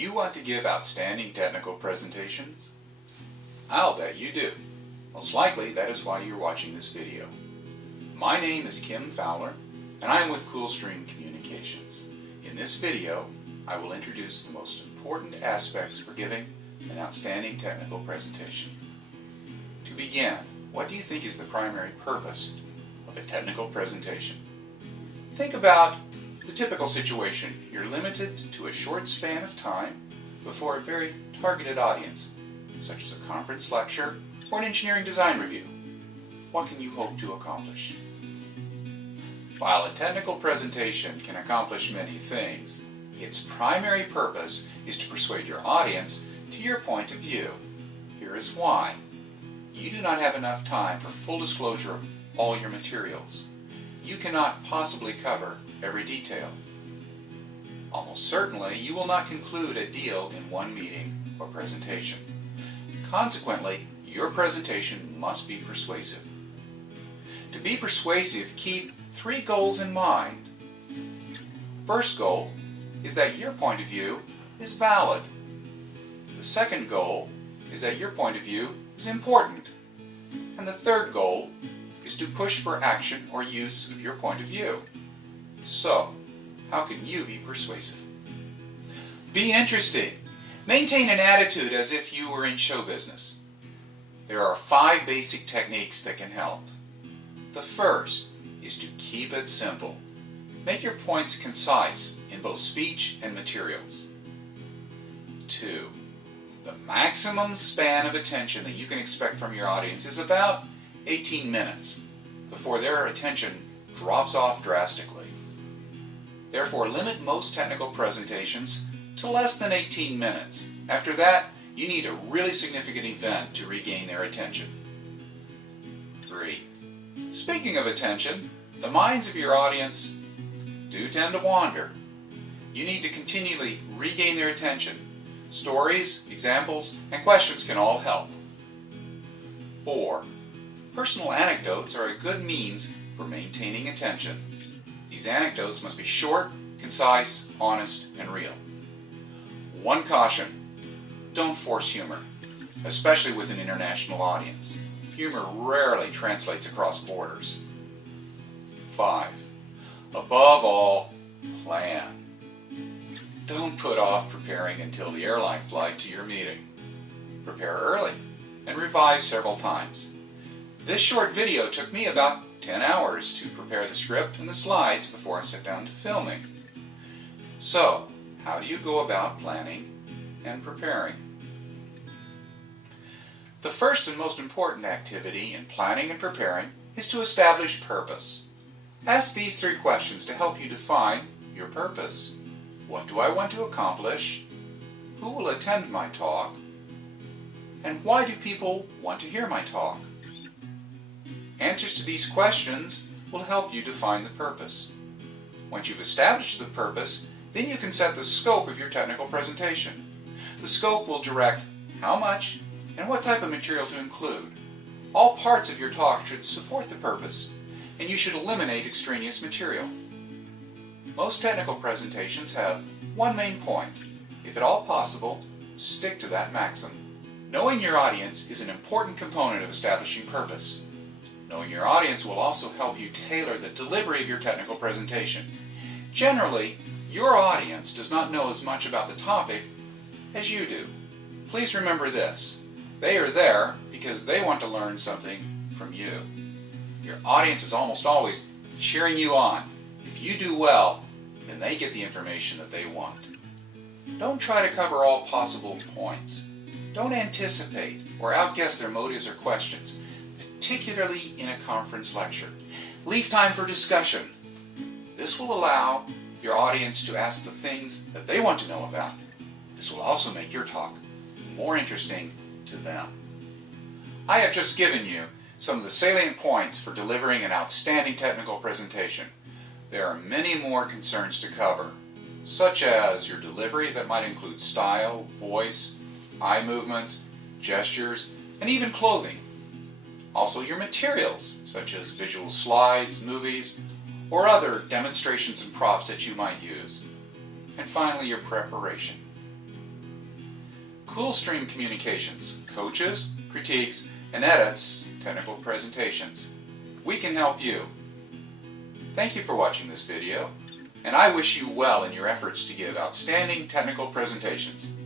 you want to give outstanding technical presentations? I'll bet you do. Most likely that is why you're watching this video. My name is Kim Fowler, and I am with Coolstream Communications. In this video, I will introduce the most important aspects for giving an outstanding technical presentation. To begin, what do you think is the primary purpose of a technical presentation? Think about the typical situation. You're limited to a short span of time before a very targeted audience, such as a conference lecture or an engineering design review. What can you hope to accomplish? While a technical presentation can accomplish many things, its primary purpose is to persuade your audience to your point of view. Here is why. You do not have enough time for full disclosure of all your materials. You cannot possibly cover every detail. Almost certainly, you will not conclude a deal in one meeting or presentation. Consequently, your presentation must be persuasive. To be persuasive, keep 3 goals in mind. First goal is that your point of view is valid. The second goal is that your point of view is important. And the third goal is to push for action or use of your point of view. So, how can you be persuasive? Be interesting. Maintain an attitude as if you were in show business. There are 5 basic techniques that can help. The first is to keep it simple. Make your points concise in both speech and materials. 2. The maximum span of attention that you can expect from your audience is about 18 minutes before their attention drops off drastically. Therefore, limit most technical presentations to less than 18 minutes. After that, you need a really significant event to regain their attention. 3. Speaking of attention, the minds of your audience do tend to wander. You need to continually regain their attention. Stories, examples, and questions can all help. 4. Personal anecdotes are a good means for maintaining attention. These anecdotes must be short, concise, honest, and real. One caution: don't force humor, especially with an international audience. Humor rarely translates across borders. 5. Above all, plan. Don't put off preparing until the airline flight to your meeting. Prepare early and revise several times. This short video took me about 10 hours to prepare the script and the slides before I sat down to filming. So, how do you go about planning and preparing? The first and most important activity in planning and preparing is to establish purpose. Ask these 3 questions to help you define your purpose. What do I want to accomplish? Who will attend my talk? And why do people want to hear my talk? Answers to these questions will help you define the purpose. Once you've established the purpose, then you can set the scope of your technical presentation. The scope will direct how much and what type of material to include. All parts of your talk should support the purpose, and you should eliminate extraneous material. Most technical presentations have one main point. If at all possible, stick to that maxim. Knowing your audience is an important component of establishing purpose. Knowing your audience will also help you tailor the delivery of your technical presentation. Generally, your audience does not know as much about the topic as you do. Please remember this: they are there because they want to learn something from you. Your audience is almost always cheering you on. If you do well, then they get the information that they want. Don't try to cover all possible points. Don't anticipate or outguess their motives or questions, particularly in a conference lecture. Leave time for discussion. This will allow your audience to ask the things that they want to know about. This will also make your talk more interesting to them. I have just given you some of the salient points for delivering an outstanding technical presentation. There are many more concerns to cover, such as your delivery that might include style, voice, eye movements, gestures, and even clothing. Also your materials, such as visual slides, movies, or other demonstrations and props that you might use. And finally, your preparation. Coolstream Communications coaches, critiques, and edits technical presentations. We can help you. Thank you for watching this video, and I wish you well in your efforts to give outstanding technical presentations.